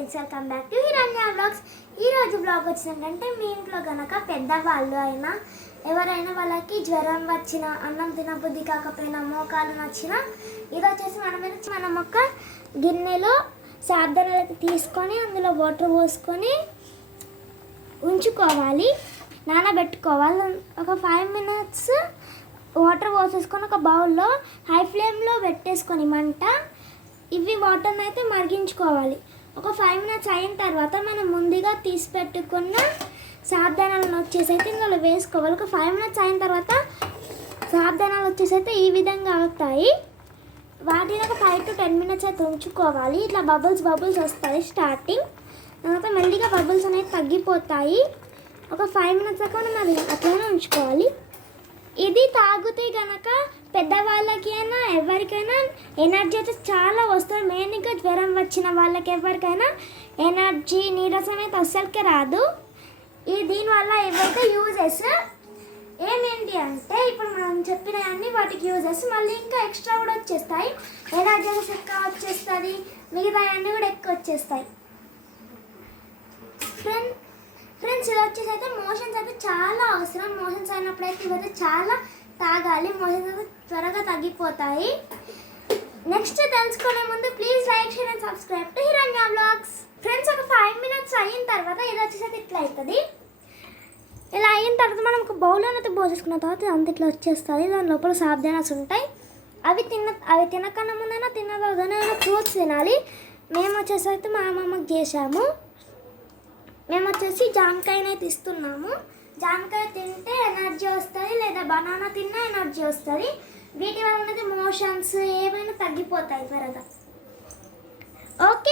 Friends, welcome back to హిరణ్య vlogs. ఈరోజు blog వచ్చిందంటే మీ ఇంట్లో కనుక పెద్దవాళ్ళు అయినా ఎవరైనా వాళ్ళకి జ్వరం వచ్చినా, అన్నం తినబుద్ధి కాకపోయినా, మోకాలు నచ్చినా, ఇది వచ్చేసి మనం ఒక గిన్నెలో సాధనలు తీసుకొని అందులో వాటర్ పోసుకొని ఉంచుకోవాలి, నానబెట్టుకోవాలి. ఒక 5 minutes వాటర్ పోసేసుకొని ఒక బౌల్లో హై ఫ్లేమ్లో పెట్టేసుకొని మంట ఇవి వాటర్ని అయితే మరిగించుకోవాలి. ఒక 5 minutes అయిన తర్వాత మనం ముందుగా తీసి పెట్టుకున్న సాధనాలను వచ్చేసి అయితే ఇందులో వేసుకోవాలి. ఒక 5 minutes అయిన తర్వాత సాధనాలు వచ్చేసి అయితే ఈ విధంగా అవుతాయి. వాటిని ఒక 5 to 10 minutes అయితే ఉంచుకోవాలి. ఇట్లా బబుల్స్ వస్తాయి స్టార్టింగ్, తర్వాత మెల్లిగా బబుల్స్ అనేవి తగ్గిపోతాయి. ఒక 5 minutes దాకా మనం అది అట్లనే ఉంచుకోవాలి. ఇది తాగితే కనుక పెద్దవాళ్ళకి అయినా ఎవరికైనా ఎనర్జీ అయితే చాలా వస్తుంది. మెయిన్గా జ్వరం వచ్చిన వాళ్ళకి ఎవరికైనా ఎనర్జీ, నీరసం అయితే అస్సలకే రాదు. దీనివల్ల ఏవైతే యూజెస్ ఏమేంటి అంటే ఇప్పుడు మనం చెప్పినవన్నీ వాటికి యూజెస్ మళ్ళీ ఇంకా ఎక్స్ట్రా కూడా వచ్చేస్తాయి. ఎనర్జీ ఎక్కువ వచ్చేస్తుంది, మిగతా అన్నీ కూడా ఎక్కువ వచ్చేస్తాయి. ఫ్రెండ్స్ ఇది వచ్చేసి అయితే మోషన్స్ అయితే చాలా అవసరం. మోషన్స్ అయినప్పుడు అయితే ఇవైతే చాలా తాగాలి. మోషన్స్ అయితే త్వరగా తగ్గిపోతాయి. నెక్స్ట్ తెలుసుకునే ముందు please like, share and subscribe to హిరణ్య వ్లాగ్స్. ఫ్రెండ్స్ ఒక 5 minutes అయిన తర్వాత ఇది వచ్చేసి అయితే ఇట్లా అవుతుంది. ఇలా అయిన తర్వాత మనం ఒక బౌల్లో అయితే పోసేసుకున్న తర్వాత అంత ఇట్లా వచ్చేస్తుంది. దాని లోపల సాబ్జానాస్ ఉంటాయి. అవి తినకన్నా ముందైనా తిన్న తర్వాతనైనా ఫ్రూట్స్ తినాలి. మేము వచ్చేసి అయితే మా అమ్మమ్మకి చేసాము. మేము వచ్చేసి జామకాయనైతే ఇస్తున్నాము. జామకాయ తింటే ఎనర్జీ వస్తుంది, లేదా బనానా తిన్నా ఎనర్జీ వస్తుంది. వీటి వల్ల అనేది మోషన్స్ ఏమైనా తగ్గిపోతాయి త్వరగా. ఓకే